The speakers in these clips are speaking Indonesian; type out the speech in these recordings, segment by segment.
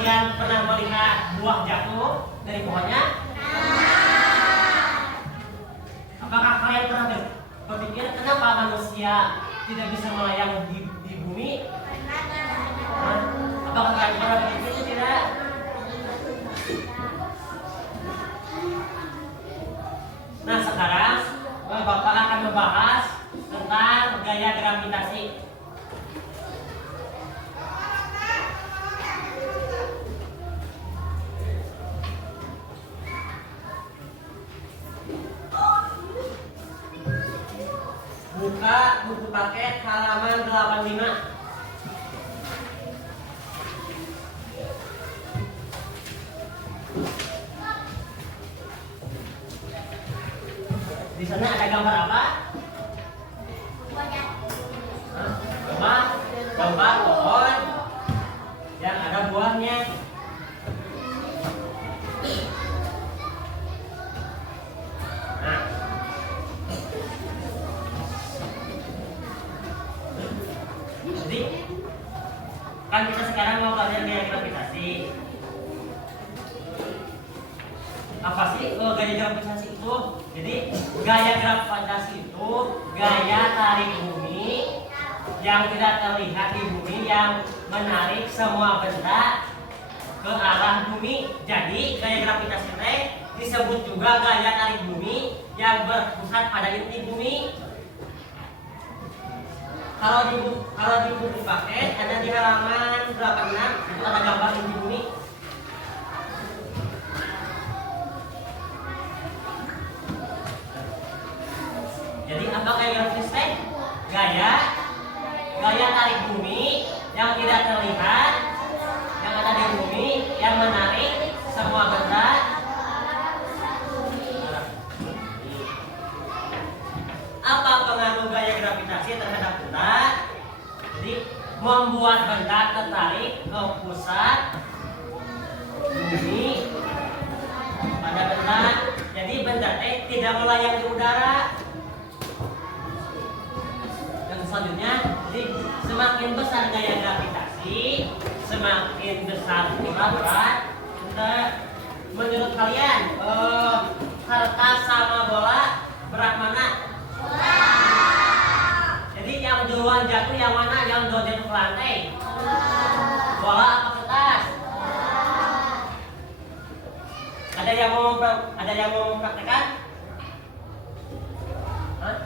kalian pernah melihat buah jatuh dari pohonnya? Apakah kalian pernah berpikir kenapa manusia tidak bisa melayang di bumi? Apakah kalian pernah berpikir itu tidak? Nah, sekarang Bapak akan membahas tentang gaya gravitasi. Buka buku paket halaman 85. Di sana ada gambar apa? Gambar pohon yang ada buahnya. Nah, jadi kan kita sekarang mau belajar gaya gravitasi. Apa sih gaya gravitasi itu? Jadi gaya gravitasi itu gaya tarik bumi yang tidak terlihat di bumi yang menarik semua benda ke arah bumi. Jadi gaya gravitasi disebut juga gaya tarik bumi yang berpusat pada inti bumi. Kalau di buku paket ada di halaman 86 itu ada gambar inti bumi. Jadi apa gaya gravitasi? Gaya tarik bumi yang tidak terlihat yang ada di bumi yang menarik semua benda. Apa pengaruh gaya gravitasi terhadap benda? Jadi membuat benda tertarik ke pusat bumi pada benda. Jadi benda tidak melayang di udara. Selanjutnya, jadi semakin besar gaya gravitasi, semakin besar pula berat. Menurut kalian, kertas sama bola berat mana? Bola. Jadi yang duluan jatuh yang mana? Yang duluan jatuh ke lantai? Bola apa kertas? Ada yang mau mempraktekkan? Hah?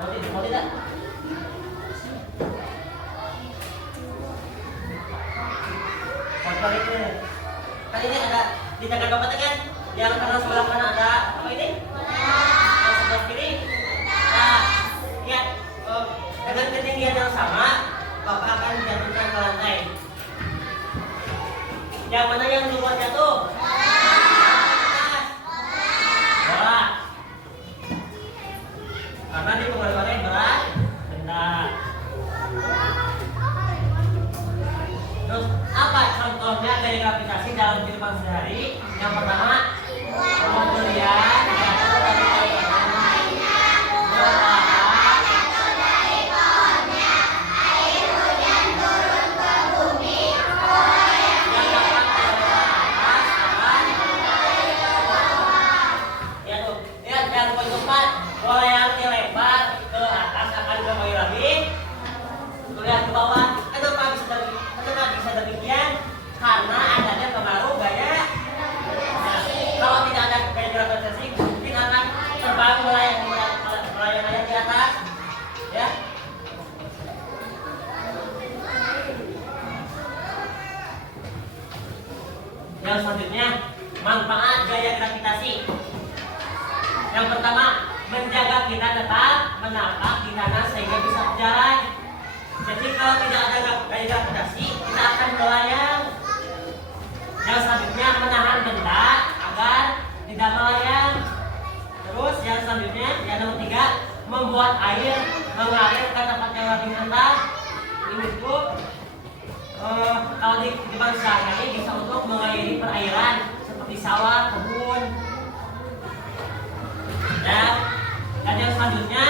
Mau tidak? Balik ini. Kan ini ada di tangan Bapak kan? Yang kanan sebelah mana ada apa ini? Yang sebelah kiri. Nah, lihat dengan ketinggian yang sama, Bapak akan jatuhkan ke lantai. Yang mana yang duluan jatuh? Bola. Karena di pengeluarannya berat benda. Terus apa contohnya gaya gravitasi dalam kehidupan sehari? Yang pertama, pembelian jatuh dari pohonnya, berlahap jatuh dari pohonnya, air hujan turun ke bumi, bola yang dapat atas akan dari ke bawah. Ya tuh, lihat yang keempat, bola yang dilebar ke atas akan kembali lagi. Lihat ke bawah. Kenapa bisa demikian? Karena adanya pengaruh gaya. Nah, kalau tidak ada gaya gravitasi, mungkin akan terbang melayang di atas. Ya. Yang selanjutnya, manfaat gaya gravitasi. Yang pertama, menjaga kita tetap menapak di tanah sehingga bisa berjalan. Jadi kalau tidak ada gaya gravitasi, kita akan melayang. Yang selanjutnya, menahan benda agar tidak melayang. Terus yang selanjutnya, yang nomor 3, membuat air mengalir ke tempat yang lebih rendah. Ini tuh kalau di bangsa ini bisa untuk mengairi perairan seperti sawah, kebun. Dan yang selanjutnya,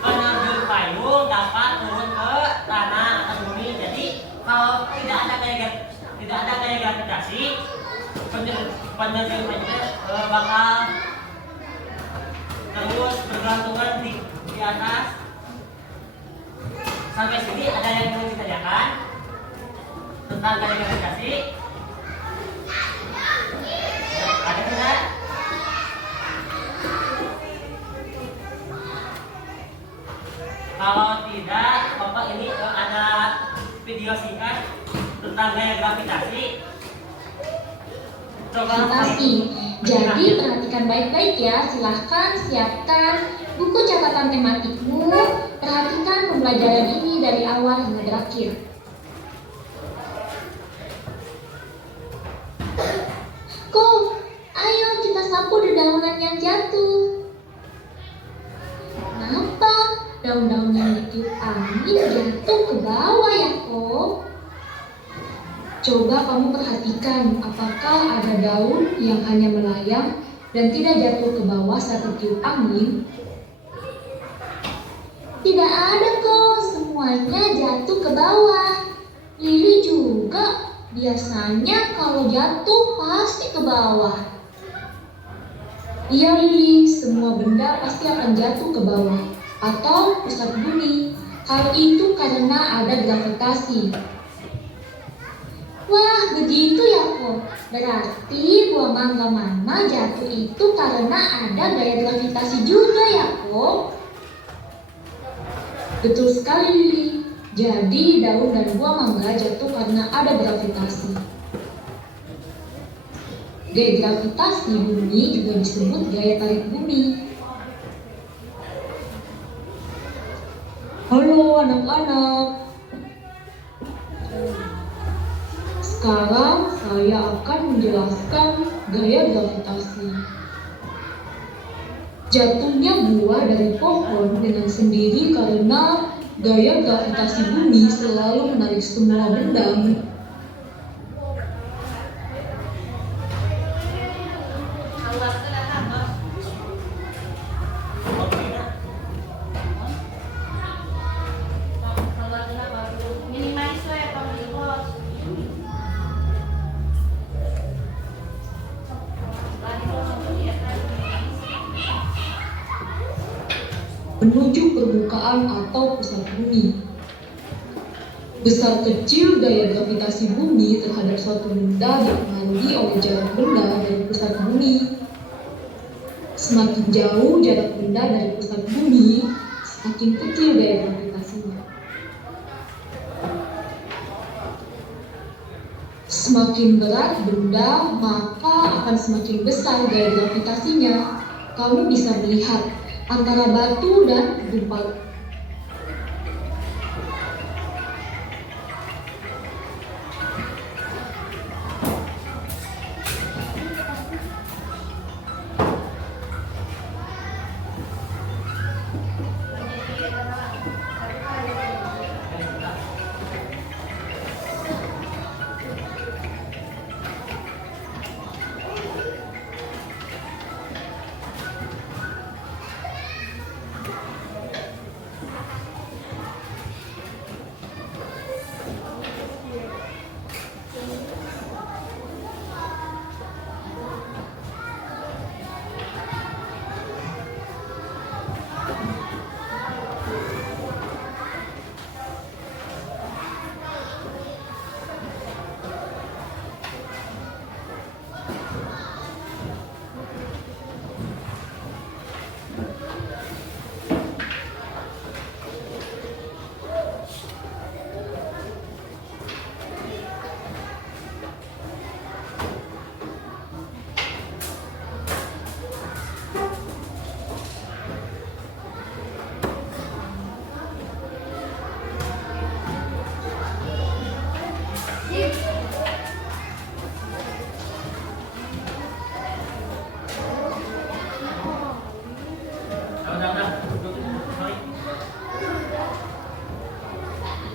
penerjun payung dapat turun ke tanah atau bumi. Jadi kalau tidak ada penerjemahnya bakal terus bergelantungan di atas. Sampai sini ada yang ingin ditanyakan tentang gaya gravitasi? Ada tidak? Kalau tidak, Bapak ini ada video singkat tentang gaya gravitasi. Gravitasi. Jadi perhatikan baik-baik ya. Silahkan siapkan buku catatan tematikmu. Perhatikan pembelajaran ini dari awal hingga berakhir. Kok, ayo kita sapu dedaunan yang jatuh. Kenapa daun-daun yang ditiup angin jatuh ke bawah ya, Kok? Coba kamu perhatikan apakah ada daun yang hanya melayang dan tidak jatuh ke bawah saat tertiup angin. Tidak ada kok, semuanya jatuh ke bawah. Lili juga, biasanya kalau jatuh pasti ke bawah. Iya Lili, semua benda pasti akan jatuh ke bawah atau pusat bumi. Hal itu karena ada gravitasi. Wah, begitu ya kok. Berarti buah mangga mana jatuh itu karena ada gaya gravitasi juga ya kok. Betul sekali Lili. Jadi daun dan buah mangga jatuh karena ada gravitasi. Gaya gravitasi bumi juga disebut gaya tarik bumi. Halo anak-anak. Sekarang saya akan menjelaskan gaya gravitasi. Jatuhnya buah dari pohon dengan sendiri karena gaya gravitasi bumi selalu menarik semua benda. Menuju permukaan atau pusat bumi. Besar kecil gaya gravitasi bumi terhadap suatu benda dipengaruhi oleh jarak benda dari pusat bumi. Semakin jauh jarak benda dari pusat bumi, semakin kecil gaya gravitasinya. Semakin berat benda, maka akan semakin besar gaya gravitasinya. Kamu bisa melihat antara batu dan gumpal.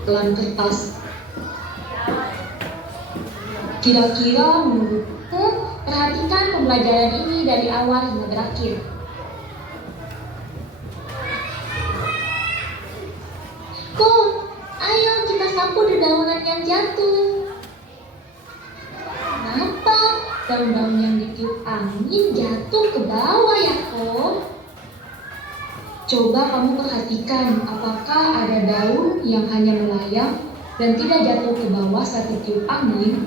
Pelan kertas. Kira-kira menurutmu, perhatikan pembelajaran ini dari awal hingga berakhir. Kok, ayo kita sapu dedaunan yang jatuh. Kenapa Daun-daun yang ditiup angin jatuh ke bawah ya kok. Coba kamu perhatikan apakah ada daun yang hanya melayang dan tidak jatuh ke bawah saat ditiup angin.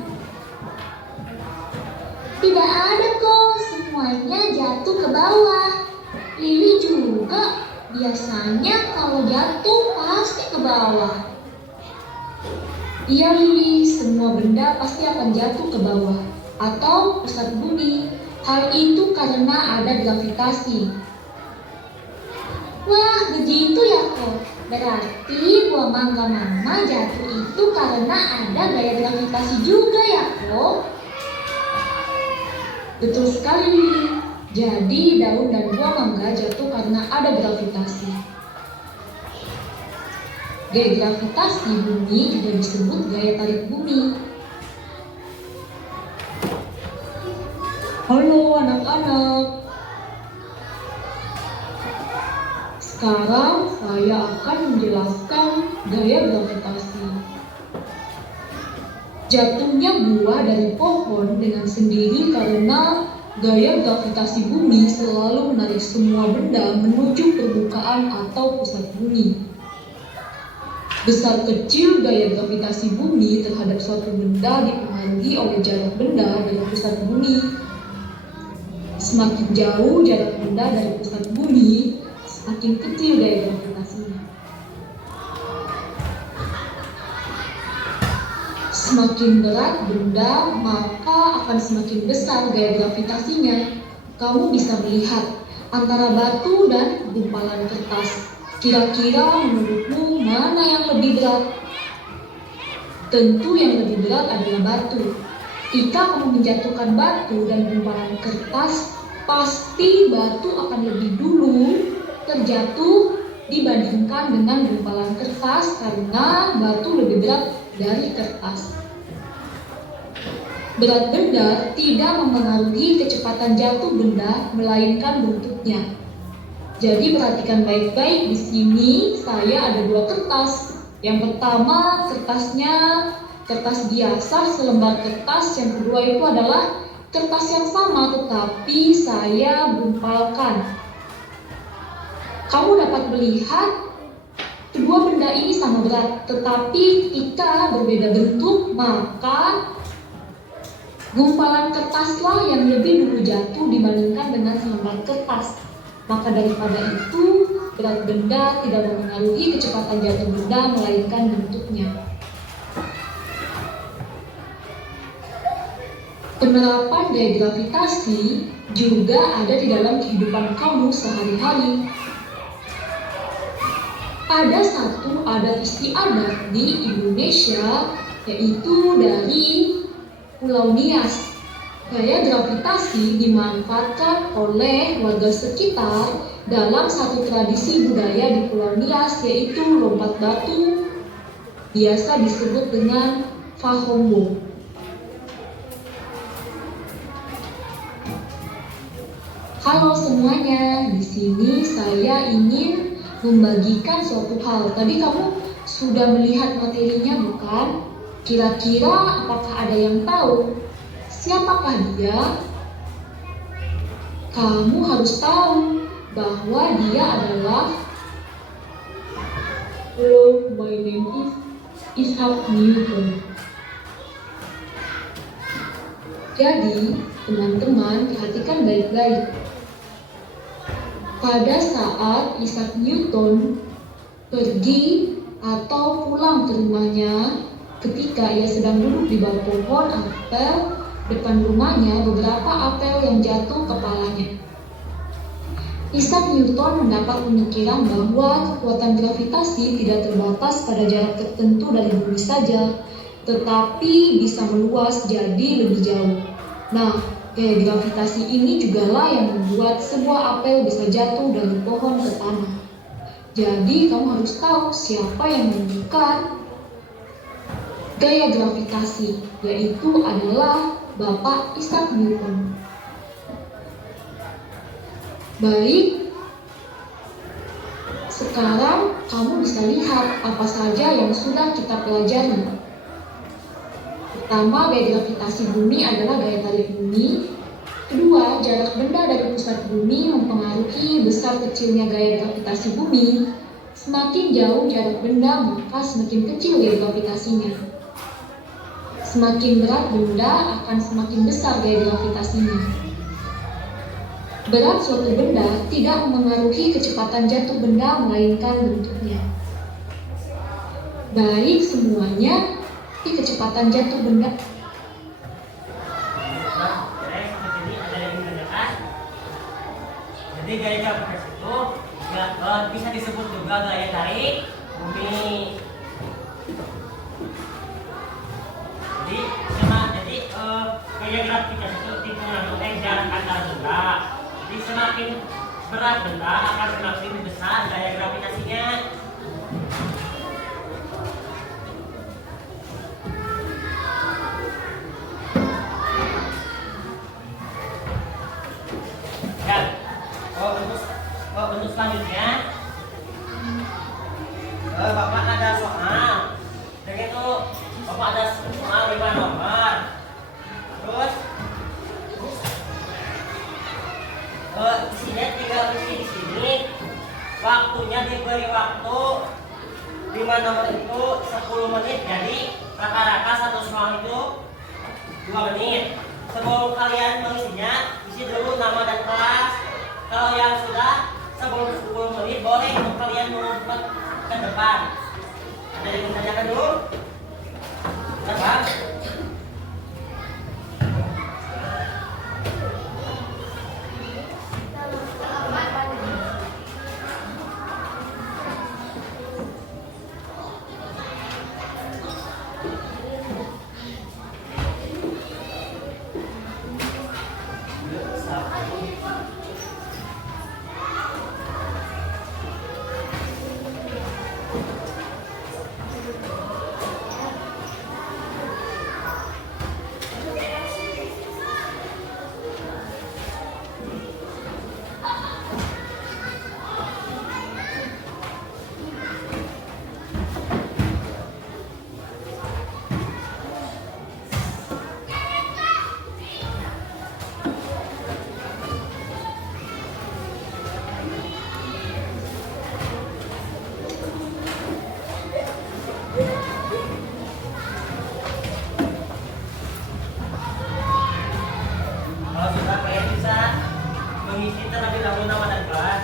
Tidak ada kok, semuanya jatuh ke bawah. Lili juga biasanya kalau jatuh pasti ke bawah. Iya Lili, semua benda pasti akan jatuh ke bawah atau pusat bumi. Hal itu karena ada gravitasi. Wah, begitu ya kok. Berarti buah mangga mama jatuh itu karena ada gaya gravitasi juga ya kok. Betul sekali Lili. Jadi daun dan buah mangga jatuh karena ada gravitasi. Gaya gravitasi bumi juga disebut gaya tarik bumi. Halo anak-anak. Sekarang saya akan menjelaskan gaya gravitasi. Jatuhnya buah dari pohon dengan sendiri karena gaya gravitasi bumi selalu menarik semua benda menuju permukaan atau pusat bumi. Besar kecil gaya gravitasi bumi terhadap suatu benda dipengaruhi oleh jarak benda dari pusat bumi. Semakin jauh jarak benda dari pusat bumi, semakin kecil gaya gravitasinya. Semakin berat benda, maka akan semakin besar gaya gravitasinya. Kamu bisa melihat antara batu dan gumpalan kertas. Kira-kira menurutmu mana yang lebih berat? Tentu yang lebih berat adalah batu. Jika kamu menjatuhkan batu dan gumpalan kertas, pasti batu akan lebih dulu terjatuh dibandingkan dengan gumpalan kertas karena batu lebih berat dari kertas. Berat benda tidak mempengaruhi kecepatan jatuh benda, melainkan bentuknya. Jadi perhatikan baik-baik, di sini saya ada dua kertas. Yang pertama kertasnya kertas biasa selembar kertas, yang kedua itu adalah kertas yang sama tetapi saya gumpalkan. Kamu dapat melihat kedua benda ini sama berat, tetapi ketika berbeda bentuk maka gumpalan kertaslah yang lebih dulu jatuh dibandingkan dengan selembar kertas. Maka daripada itu berat benda tidak mempengaruhi kecepatan jatuh benda melainkan bentuknya. Penerapan gaya gravitasi juga ada di dalam kehidupan kamu sehari-hari. Ada satu adat istiadat di Indonesia, yaitu dari Pulau Nias. Gaya gravitasi dimanfaatkan oleh warga sekitar dalam satu tradisi budaya di Pulau Nias, yaitu lompat batu, biasa disebut dengan Fahombo. Halo semuanya, di sini saya ingin membagikan suatu hal. Tadi kamu sudah melihat materinya bukan? Kira-kira apakah ada yang tahu siapakah dia? Kamu harus tahu bahwa dia adalah Hello, my name is Isaac Newton. Jadi, teman-teman perhatikan baik-baik. Pada saat Isaac Newton pergi atau pulang ke rumahnya, ketika ia sedang duduk di bawah pohon apel depan rumahnya, beberapa apel yang jatuh kepalanya. Isaac Newton mendapat pemikiran bahwa kekuatan gravitasi tidak terbatas pada jarak tertentu dari bumi saja, tetapi bisa meluas jadi lebih jauh. Nah, gaya gravitasi ini jugalah yang membuat sebuah apel bisa jatuh dari pohon ke tanah. Jadi kamu harus tahu siapa yang menemukan gaya gravitasi, yaitu adalah Bapak Isaac Newton. Baik, sekarang kamu bisa lihat apa saja yang sudah kita pelajari. Pertama, gaya gravitasi bumi adalah gaya tarik bumi. Kedua, jarak benda dari pusat bumi mempengaruhi besar kecilnya gaya gravitasi bumi. Semakin jauh jarak benda, maka semakin kecil gaya gravitasinya. Semakin berat benda, akan semakin besar gaya gravitasinya. Berat suatu benda tidak memengaruhi kecepatan jatuh benda, melainkan bentuknya. Baik semuanya, di kecepatan jatuh benda. Jadi gaya gravitasi itu bisa disebut juga gaya tarik bumi. Jadi gaya gravitasi itu dipengaruhi jarak antar benda. Jadi semakin berat benda akan semakin besar gaya gravitasinya. Untuk selanjutnya, Bapak ada soal. Jadi itu Bapak ada soal 5 nomor. Terus isinya tinggal isi di sini. Waktunya diberi waktu 5 nomor itu 10 menit. Jadi rata-rata satu soal itu 2 menit. Sebelum kalian mengisinya, isi dulu nama dan kelas. Kalau yang sudah sebelum 10 menit boleh untuk kalian mengumpet ke depan. Ada yang menanyakan dulu? Kenapa? Kalau sudah kalian bisa mengisi terlebih dahulu nama dan kelas.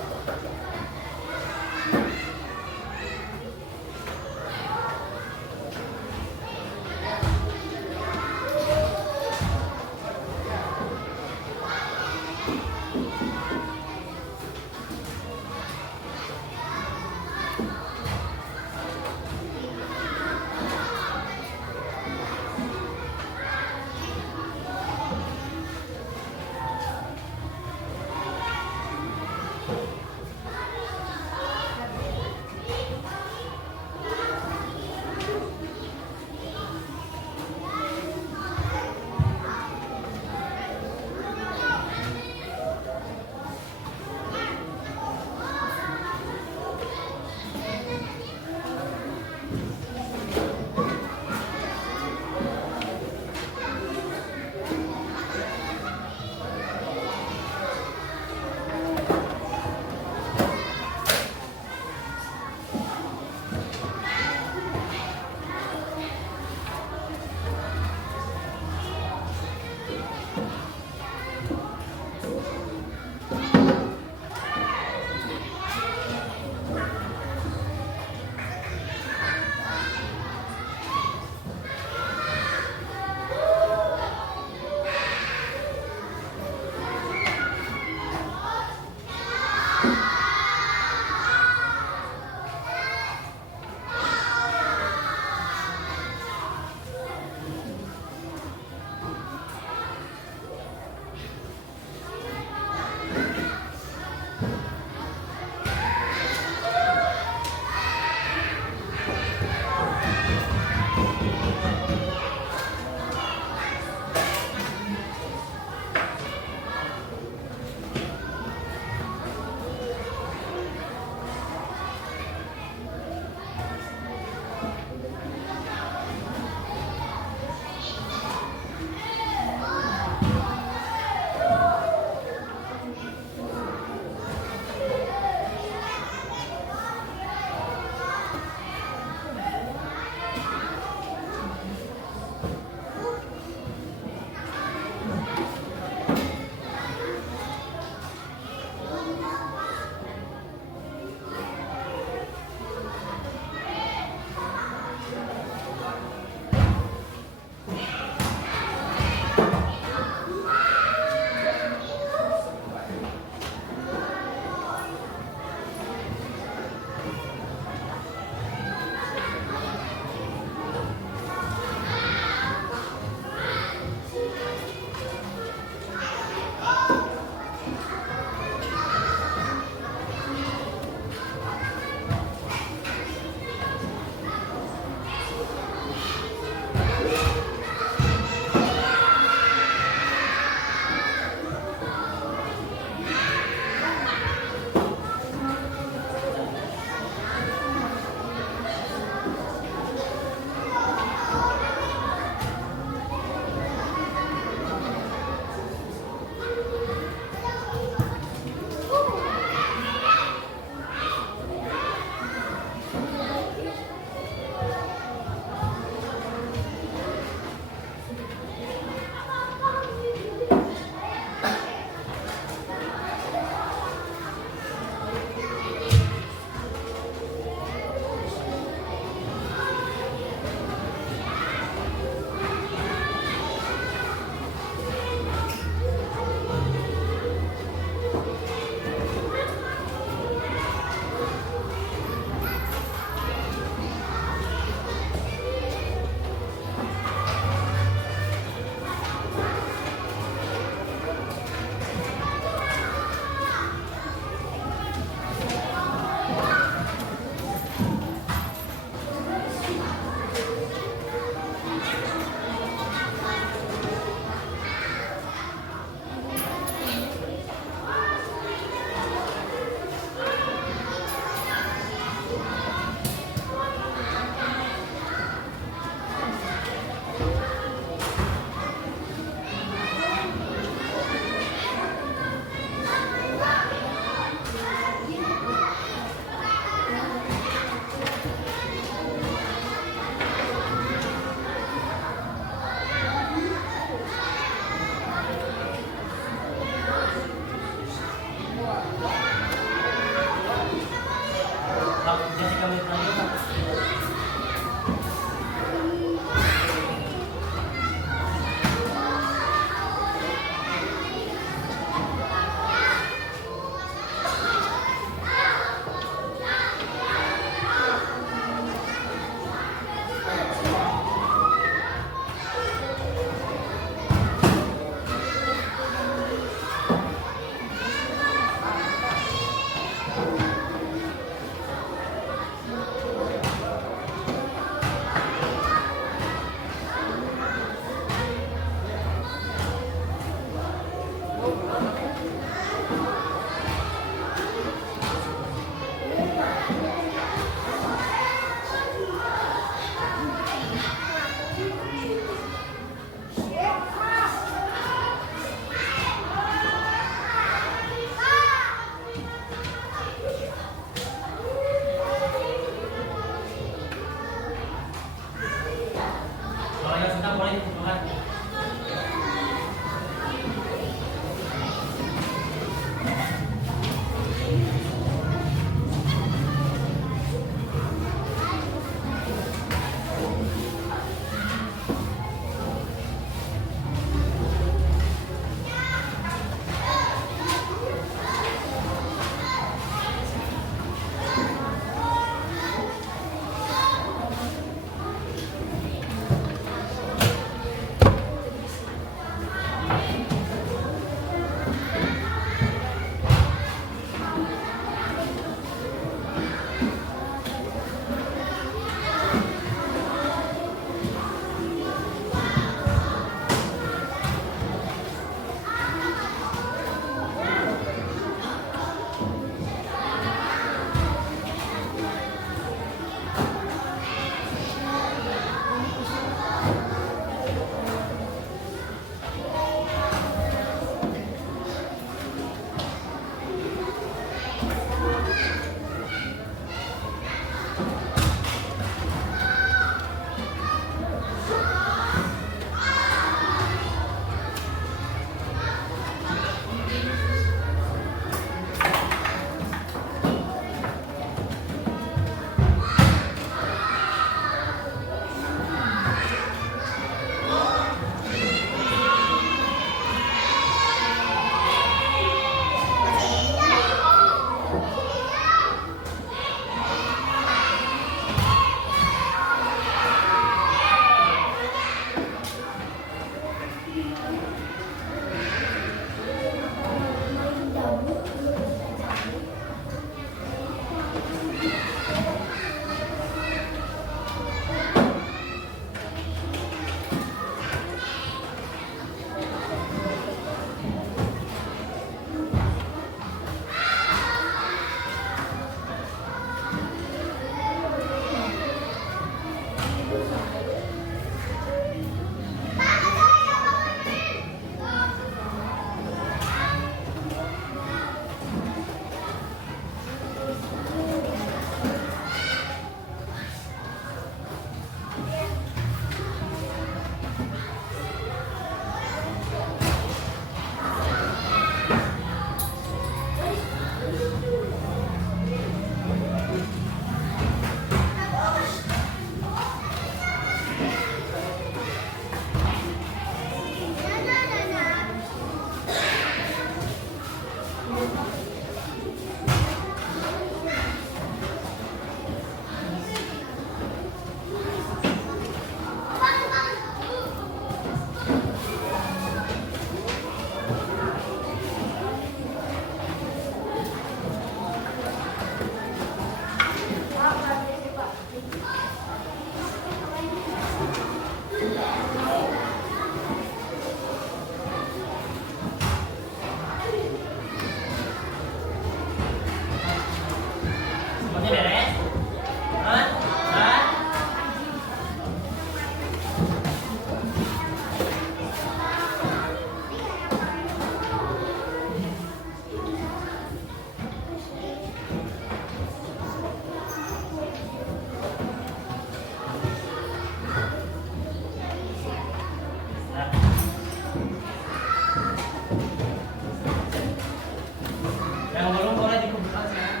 Yang belum boleh dikumpulkan sekarang.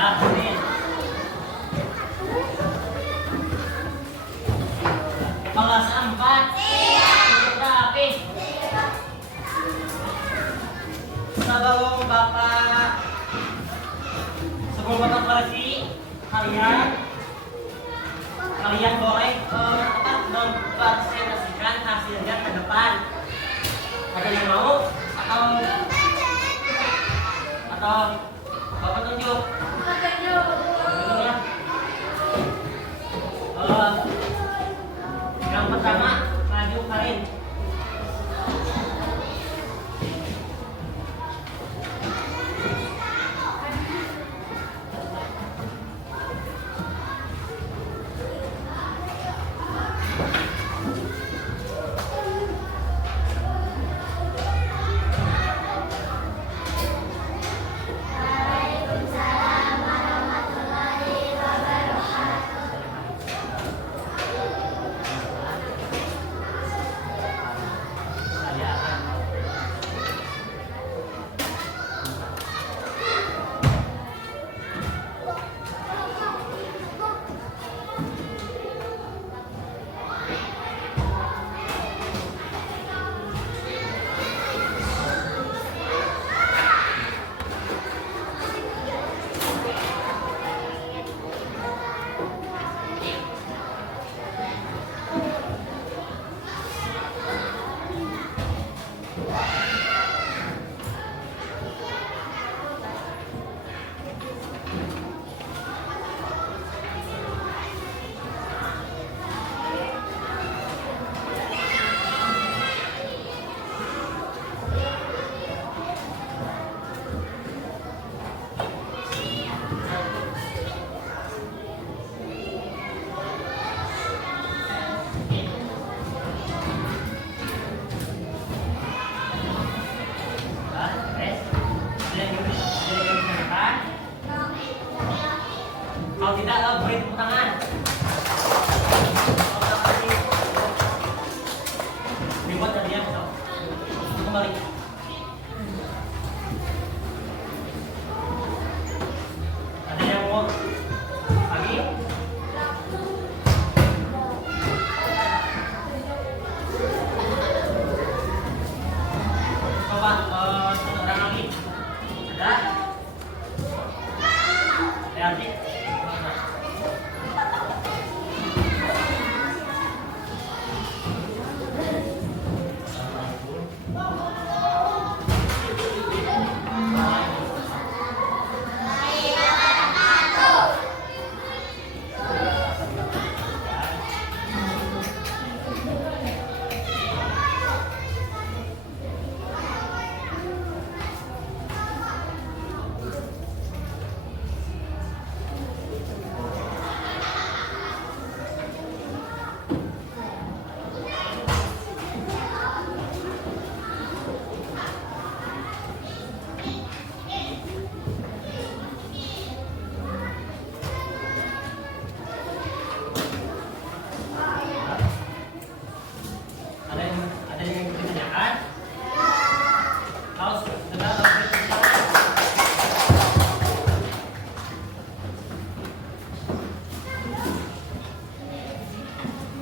Nah, ini. Kelas 4. Rapi. Sebelum Bapak koreksi, kalian boleh mempresentasikan hasilnya ke depan. Ada yang mau atau Bapak tunjuk? Ya. Yang pertama, maju Karin.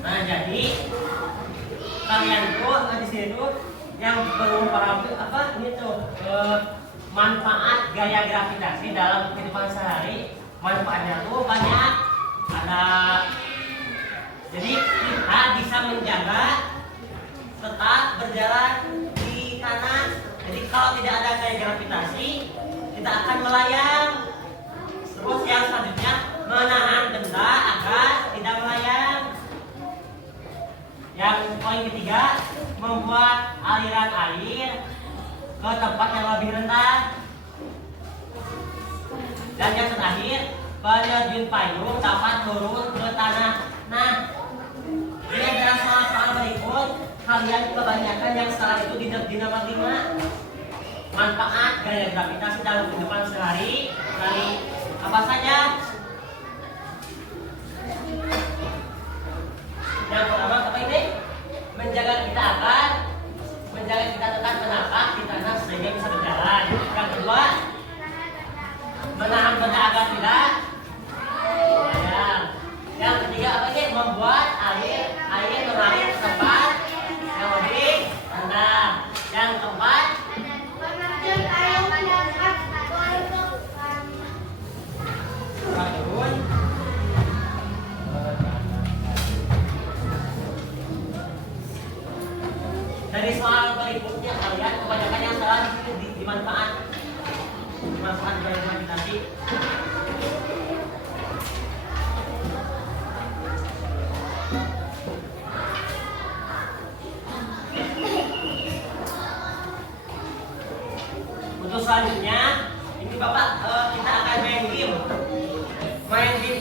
Nah, jadi kalian tuh di sini tuh yang belum paham apa ini tuh manfaat gaya gravitasi dalam kehidupan sehari. Manfaatnya tuh banyak. Ada jadi kita bisa menjaga tetap berjalan di tanah. Jadi kalau tidak ada gaya gravitasi, kita akan melayang. Terus yang selanjutnya menahan benda agar tidak melayang. Yang poin ketiga, membuat aliran air ke tempat yang lebih rendah. Dan yang terakhir, penerjun payung dapat turun ke tanah. Nah, ini adalah soal-soal berikut. Kalian kebanyakan yang salah itu di nomor 5. Manfaat gaya gravitasi dalam kehidupan sehari. Dari apa saja? Yang pertama apa ini? Menjaga kita tetap menapak di tanah sehingga bisa berjalan. Yang kedua, menahan benda agar tidak melayang. Yang ketiga apa ini? Membuat air mengalir ke tempat yang lebih rendah. Yang keempat, turun. Dari soal berikutnya kalian kebanyakan yang salah di sini dimanfaat gaya gravitasi. Untuk selanjutnya ini Bapak kita akan main game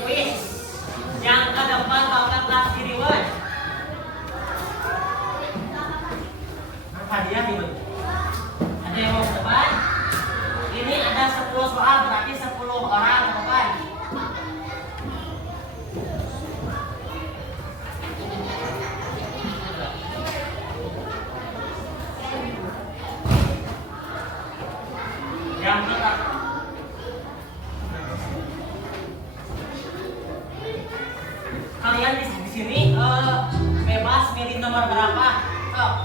quiz yang ke depan Bapak kelas di reward. Hadiah nih, ada yang mau ke depan? Ini ada 10 soal, berarti 10 orang ke depan. Yang tetap kalian di sini bebas milih nomor berapa? Oh.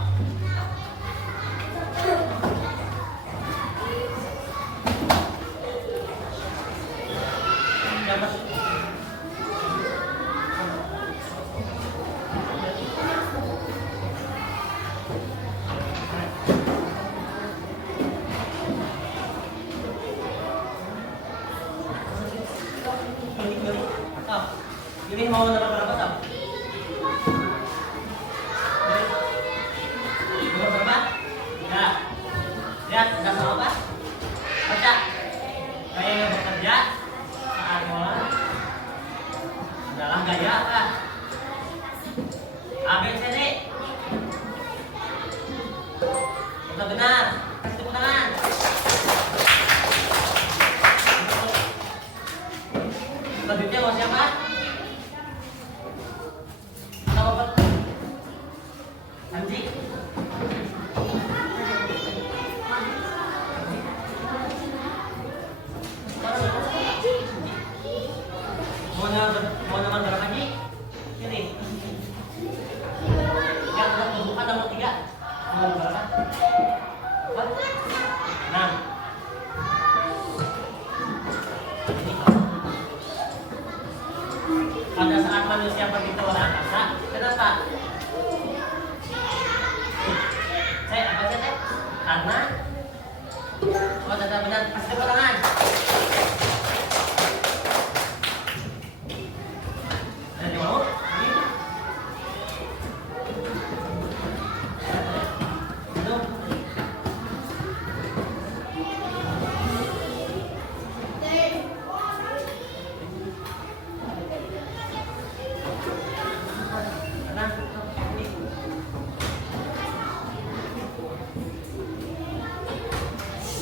Ini mau nomor berapa Tom? Nomor berapa? Ya. Lihat ada soal apa? Baca. Gaya yang bekerja saat mola adalah gaya apa? A, B, C, D. Sudah benar. Kasih tepuk tangan. Selanjutnya mau siapa? Anji. Mau nomor berapa Ji? Ini. Yang terbuka nomor 3. Nomor berapa? 6. Pada saat manusia pergi ke luar angkasa, kenapa? Apa sih teh? Karena benar kasih tepuk tangan. Ada yang mau? Itu.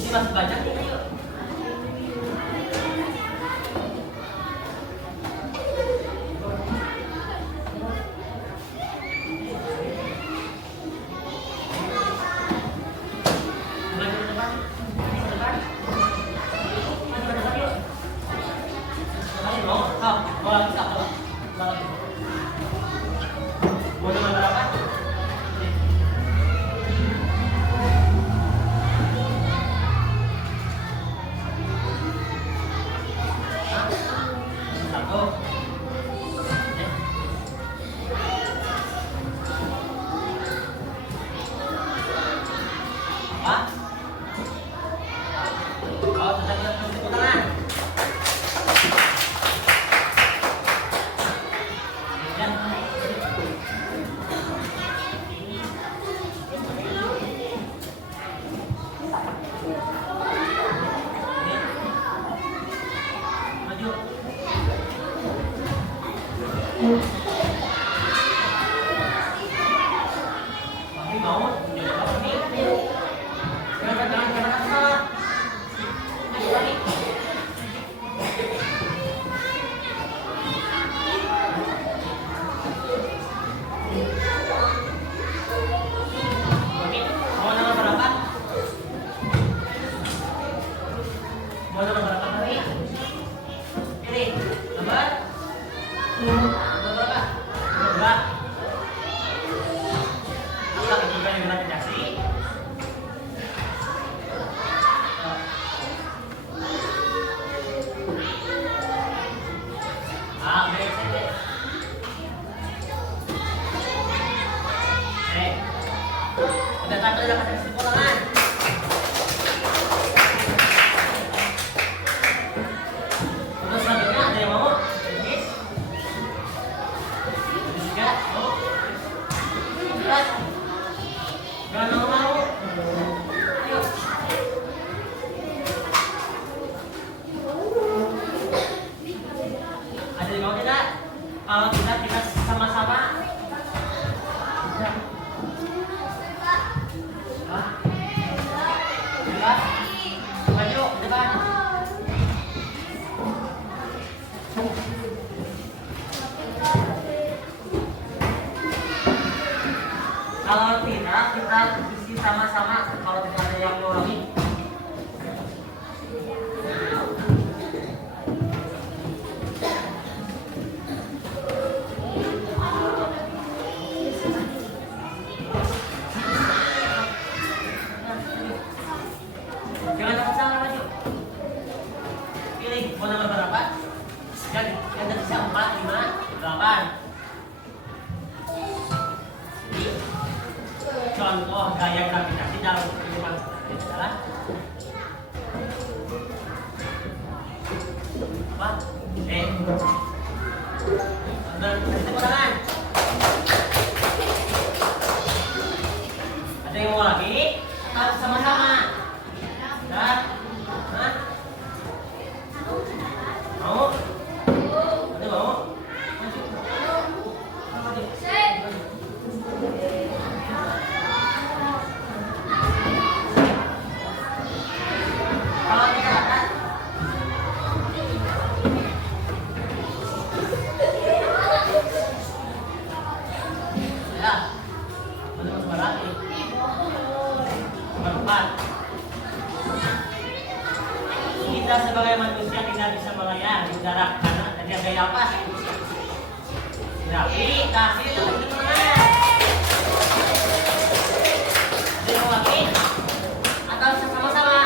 Ini masih banyak nih, ayo. Udah satu udah kasih kesimpulan. Terus selanjutnya ada yang mau? Yes. Tiga, mau? Terus. Gak mau. Ayo. Ada yang mau tidak? Kalau kita sama-sama. Maju ke depan. Kalau tidak, kita isi sama-sama. Kalau tidak ada yang mau lagi. Jangan takut salah, maju. Pilih mau nomor berapa? Yang tersisa 4, 5, 8. Contoh gaya gravitasi dalam kehidupan adalah apa? Tepuk tangan. Ada yang mau lagi? Atau sama-sama? Dah? Hah? Mau? Ada mau? Maju. Maju. Kalau kita lihat ya, ada masuk lagi. Nomor 4. Kita sebagai manusia tidak bisa melayang di udara karena tadi ada gaya apa? Gravitasi teman-teman. Ada yang lagi? Atau sama-sama?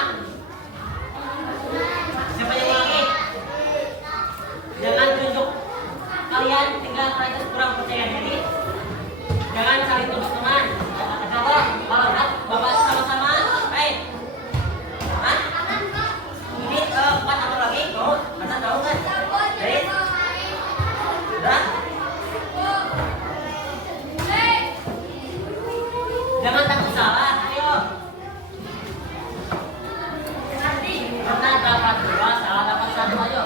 Siapa yang mau lagi? Jangan tunjuk kalian tinggal kalian kurang percaya diri. Jangan saling tunjuk teman. Coba kalau bapak sama-sama. Hah? Ini 4 atau lagi? Mau? Kata tahu kan? Jadi, udah? Jangan takut salah, ayo. Benar dapat 2, salah dapat 1, ayo.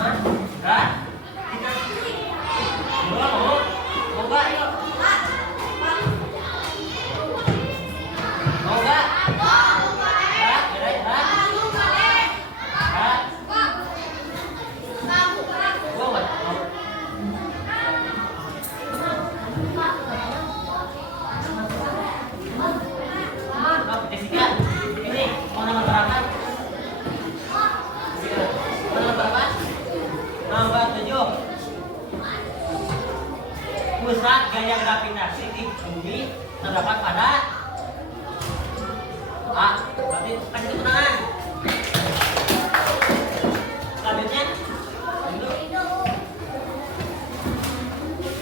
Hah? Udah? Dua mau? Mau gak? Ayo. Mau gak? Hah? Beres, hah? Hah? Gua nggak mau. Oh, Jessica, ini mau nomor berapa? Jessica, mau nomor berapa? Nomor 7. Pusat gaya gravitasi di bumi terdapat pada A. Berarti kasih tepuk tangan. Selanjutnya,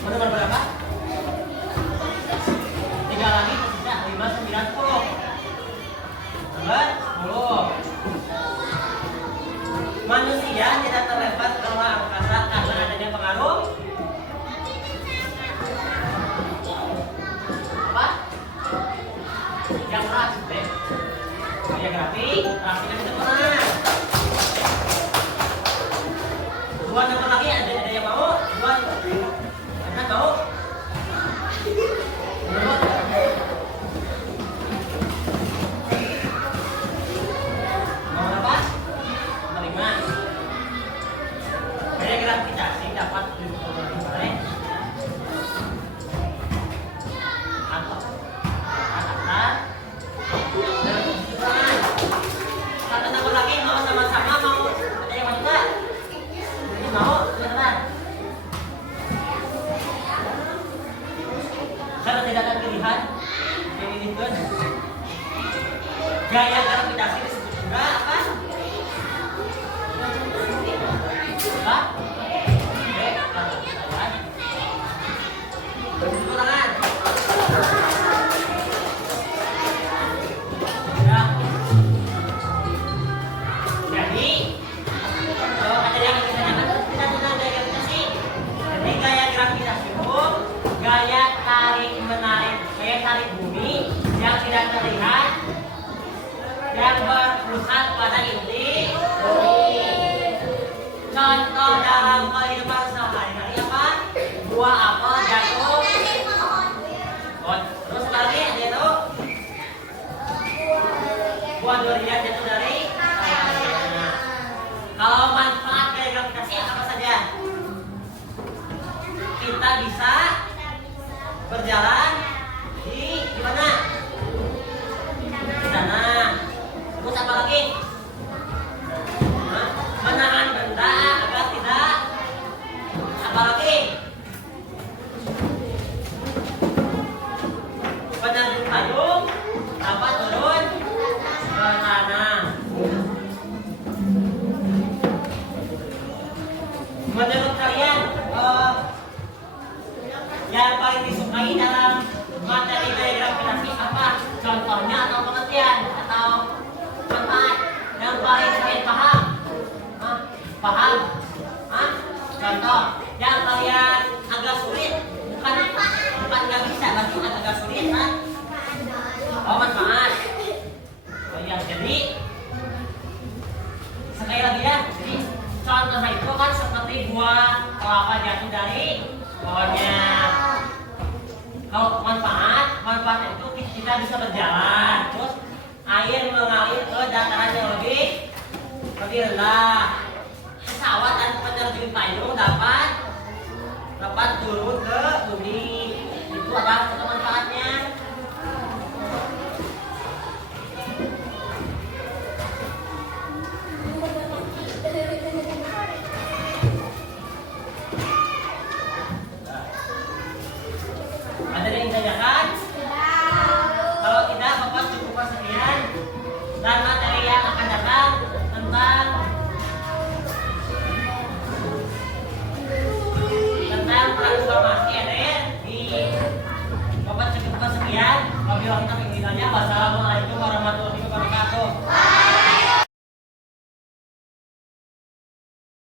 mau nomor berapa? 3 lagi, tersisa 5, 9, 10. Nomor 10. Manusia tidak terlempar ke ruang angkasa karena adanya pengaruh apa? Yang keras, gaya grafik, grafiknya bisa mana? 2 nomor lagi ada yang mau? 2 ada mau? Nomor apa? Nomor 5. Gaya gravitasi dapat diukur oleh atau satu nomor lagi mau sama-sama mau ada yang mau juga? Ini mau teman-teman. Kalau tidak ada pilihan, pilihkan gaya gravitasi disebut juga apa? Apa? Oke, tangan. terlihat yang berpusat pada inti contoh dalam kehidupan sehari-hari apa? Buah apel jatuh. Oh, terus lagi ada itu buah durian jatuh dari pohonnya. Kalau manfaat dari gravitasi apa saja? Kita bisa berjalan di mana? Di sana. Terus apa lagi? Menahan benda agar tidak apa lagi? Penerjun payung dapat turun ke tanah. Menurut kalian yang paling disukai dalam materi gaya gravitasi apa? Contohnya atau pengertian atau manfaat yang paling kalian paham? Paham? Contoh yang kalian agak sulit, bukan nggak bisa, berarti agak sulit kan? Oh, manfaat. Oh iya, jadi sekali lagi ya, jadi contohnya itu kan seperti buah kelapa jatuh dari pohonnya. Kalau manfaat itu kita bisa berjalan, terus air mengalir ke dataran yang lebih rendah. Pesawat dan penerjun payung dapat turun ke bumi. Itu adalah satu manfaatnya. Ada yang ditanyakan? Kalau tidak, Bapak cukupkan sekian. Dan materi yang akan datang tentang transformasi air di Bapak cukupkan sekian. Wabillahi taufiq wal hidayah. Wassalamualaikum